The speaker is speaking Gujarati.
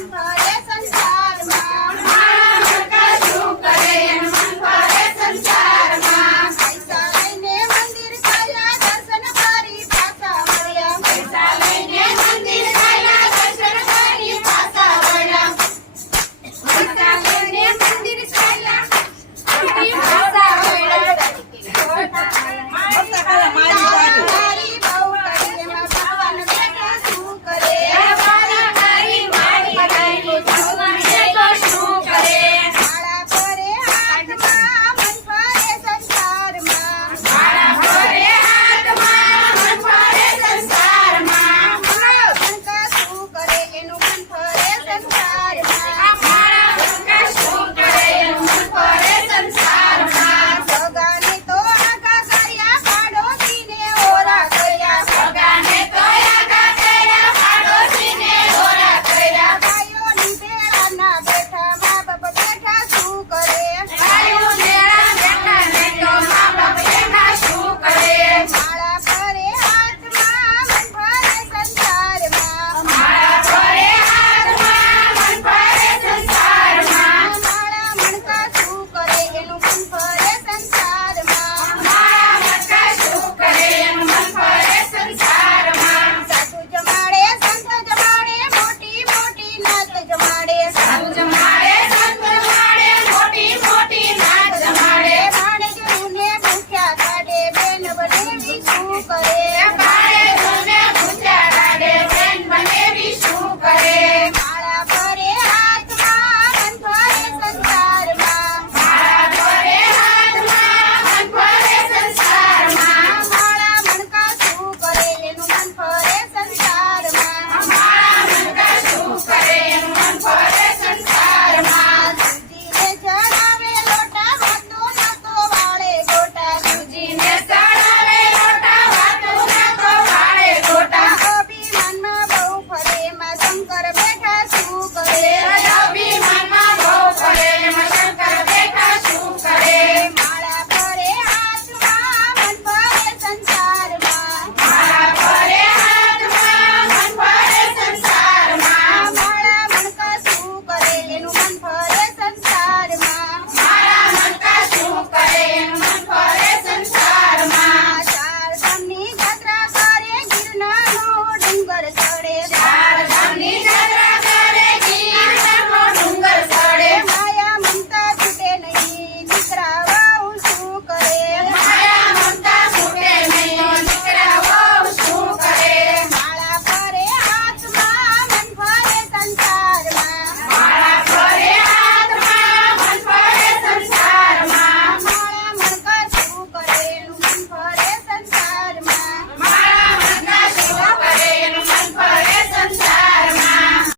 મન ફરે સંસારમાં મણકા શું કરે એનું મન ફરે સંસારમાં પૈસા લઈને મંદિર ગયા દર્શન કરી પાછા વળ્યા પૈસા લઈને મંદિર ગયા દર્શન કરી પાછા વળ્યા પૈસા લઈને મંદિર ગયા કરી પાછા વળ્યા મારી બહુ કરી એમાં ભગવાન બેઠા શું કરે વાલા કરી મારી કરી ભગવાન તો શું કરે માળા ફરે હાથમાં મન ફરે સંસારમાં મારા ફરે હાથમાં મન ફરે સંસારમાં મનકા શું કરે એનું મન ફરે સંસારમાં